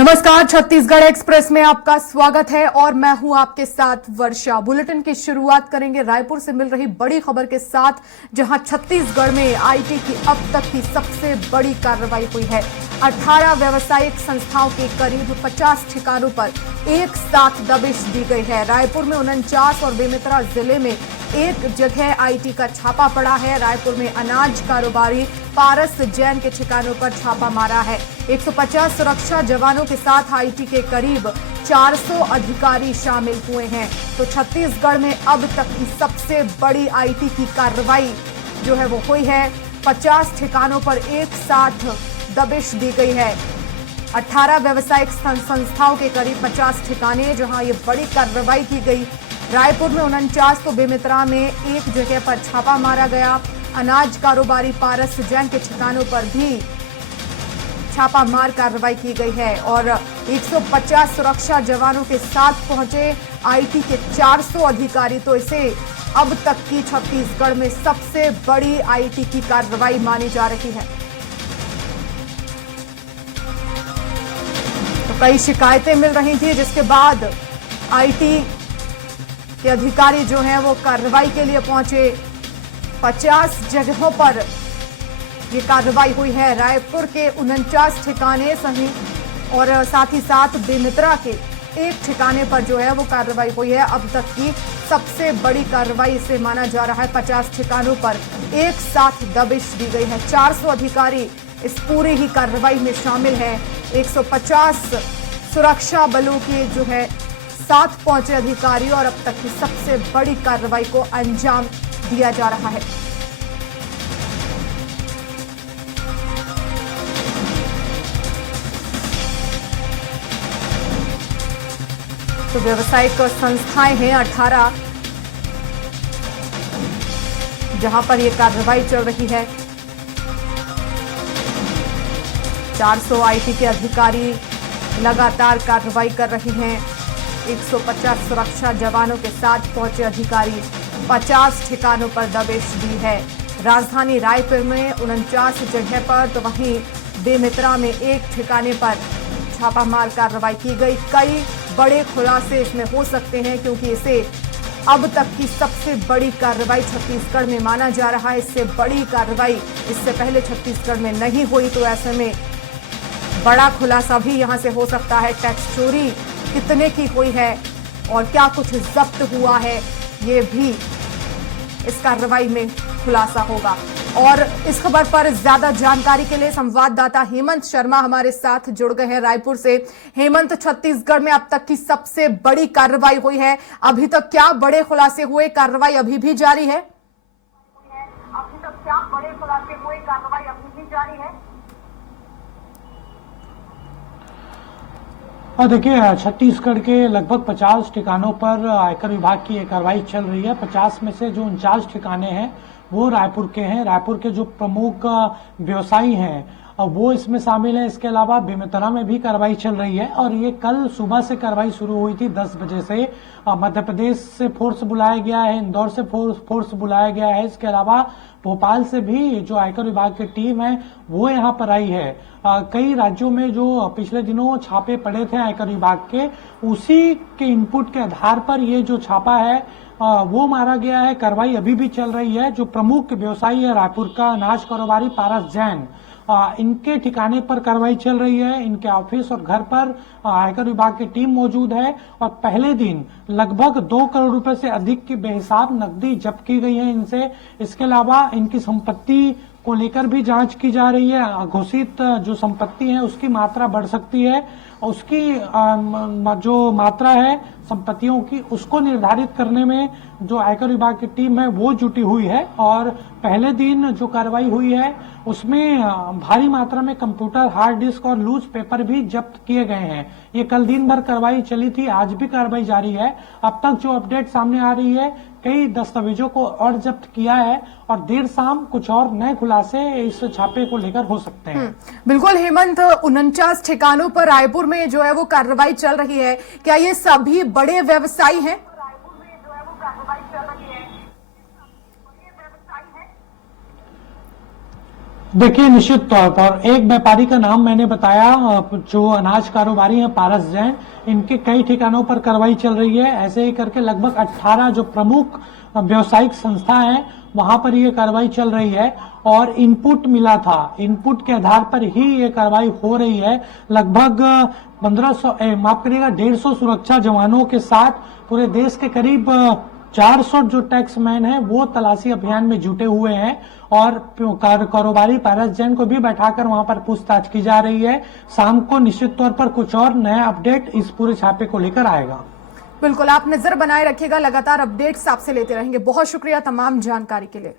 नमस्कार, छत्तीसगढ़ एक्सप्रेस में आपका स्वागत है और मैं हूं आपके साथ वर्षा। बुलेटिन की शुरुआत करेंगे रायपुर से मिल रही बड़ी खबर के साथ, जहां छत्तीसगढ़ में आईटी की अब तक की सबसे बड़ी कार्रवाई हुई है। 18 व्यावसायिक संस्थाओं के करीब 50 ठिकानों पर एक साथ दबिश दी गई है। रायपुर में 49 और बेमेतरा जिले में एक जगह आईटी का छापा पड़ा है। रायपुर में अनाज कारोबारी पारस जैन के ठिकानों पर छापा मारा है। 150 सुरक्षा जवानों के साथ आईटी के करीब 400 अधिकारी शामिल हुए हैं। तो छत्तीसगढ़ में अब तक की सबसे बड़ी आईटी की कार्रवाई जो है वो हुई है। 50 ठिकानों पर एक साथ दबिश दी गई है। 18 व्यावसायिक संस्थाओं के करीब 50 ठिकाने जहां ये बड़ी कार्रवाई की गई। रायपुर में 49 तो बेमेतरा में एक जगह पर छापा मारा गया। अनाज कारोबारी पारस जैन के ठिकानों पर भी छापा मार कार्रवाई की गई है और 150 सुरक्षा जवानों के साथ पहुंचे आईटी के 400 अधिकारी। तो इसे अब तक की छत्तीसगढ़ में सबसे बड़ी आईटी की कार्रवाई मानी जा रही है। तो कई शिकायतें मिल रही थी, जिसके बाद आईटी के अधिकारी जो हैं वो कार्रवाई के लिए पहुंचे। 50 जगहों पर ये कार्रवाई हुई है। रायपुर के 49 ठिकाने सही और साथ ही साथ बेमेतरा के एक ठिकाने पर जो है वो कार्रवाई हुई है। अब तक की सबसे बड़ी कार्रवाई इसे माना जा रहा है। 50 ठिकानों पर एक साथ दबिश दी गई है। 400 अधिकारी इस पूरी ही कार्रवाई में शामिल है। 150 सुरक्षा बलों के जो है साथ पहुंचे अधिकारी और अब तक की सबसे बड़ी कार्रवाई को अंजाम दिया जा रहा है। तो व्यावसायिक संस्थाएं हैं 18 जहां पर यह कार्रवाई चल रही है। 400 आईटी के अधिकारी लगातार कार्रवाई कर रहे हैं। 150 सुरक्षा जवानों के साथ पहुंचे अधिकारी 50 ठिकानों पर दबिश दी है। राजधानी रायपुर में 49 जगह पर तो वहीं बेमेतरा में एक ठिकाने पर छापामार कार्रवाई की गई। कई बड़े खुलासे इसमें हो सकते हैं क्योंकि इसे अब तक की सबसे बड़ी कार्रवाई छत्तीसगढ़ में माना जा रहा है। इससे बड़ी कार्रवाई इससे पहले छत्तीसगढ़ में नहीं हुई, तो ऐसे में बड़ा खुलासा भी यहां से हो सकता है। टैक्स चोरी कितने की हुई है और क्या कुछ जब्त हुआ है, ये भी इस कार्रवाई में खुलासा होगा। और इस खबर पर ज्यादा जानकारी के लिए संवाददाता हेमंत शर्मा हमारे साथ जुड़ गए हैं रायपुर से। हेमंत, छत्तीसगढ़ में अब तक की सबसे बड़ी कार्रवाई हुई है, अभी तक क्या बड़े खुलासे हुए? कार्रवाई अभी भी जारी है? और देखिए, छत्तीसगढ़ के लगभग 50 ठिकानों पर आयकर विभाग की ये कार्रवाई चल रही है। 50 में से जो 49 ठिकाने हैं वो रायपुर के हैं। रायपुर के जो प्रमुख व्यवसायी हैं वो इसमें शामिल है। इसके अलावा बेमेतरा में भी कार्रवाई चल रही है और ये कल सुबह से कार्रवाई शुरू हुई थी 10 बजे से। मध्य प्रदेश से फोर्स बुलाया गया है, इंदौर से फोर्स बुलाया गया है। इसके अलावा भोपाल से भी जो आयकर विभाग की टीम है वो यहाँ पर आई है। कई राज्यों में जो पिछले दिनों छापे पड़े थे आयकर विभाग के, उसी के इनपुट के आधार पर ये जो छापा है वो मारा गया है। कार्रवाई अभी भी चल रही है। जो प्रमुख व्यवसायी है रायपुर का अनाज कारोबारी पारस जैन, इनके ठिकाने पर कार्रवाई चल रही है। इनके ऑफिस और घर पर आयकर विभाग की टीम मौजूद है और पहले दिन लगभग 2 करोड़ रुपए से अधिक की बेहिसाब नकदी जब्त की गई है इनसे। इसके अलावा इनकी संपत्ति को लेकर भी जांच की जा रही है। घोषित जो संपत्ति है उसकी मात्रा बढ़ सकती है। उसकी जो मात्रा है संपत्तियों की, उसको निर्धारित करने में जो आयकर विभाग की टीम है वो जुटी हुई है। और पहले दिन जो कार्रवाई हुई है उसमें भारी मात्रा में कंप्यूटर, हार्ड डिस्क और लूज पेपर भी जब्त किए गए हैं। ये कल दिन भर कार्रवाई चली थी, आज भी कार्रवाई जारी है। अब तक जो अपडेट सामने आ रही है, कई दस्तावेजों को और जब्त किया है और देर शाम कुछ और नए खुलासे इस छापे को लेकर हो सकते हैं। बिल्कुल हेमंत, 49 ठिकानों पर रायपुर में जो है वो कार्रवाई चल रही है। क्या ये सभी बड़े व्यवसायी हैं? देखिए, निश्चित तौर पर एक व्यापारी का नाम मैंने बताया, जो अनाज कारोबारी हैं पारस जैन, इनके कई ठिकानों पर कार्रवाई चल रही है। ऐसे ही करके लगभग 18 जो प्रमुख व्यावसायिक संस्था हैं वहां पर ये कार्रवाई चल रही है और इनपुट मिला था, इनपुट के आधार पर ही ये कार्रवाई हो रही है। लगभग 1500 माफ करिएगा 150 सुरक्षा जवानों के साथ पूरे देश के करीब 400 जो टैक्समैन हैं वो तलाशी अभियान में जुटे हुए हैं और कारोबारी पारस जैन को भी बैठाकर वहां पर पूछताछ की जा रही है। शाम को निश्चित तौर पर कुछ और नया अपडेट इस पूरे छापे को लेकर आएगा। बिल्कुल, आप नजर बनाए रखिएगा, लगातार अपडेट्स आपसे लेते रहेंगे। बहुत शुक्रिया तमाम जानकारी के लिए।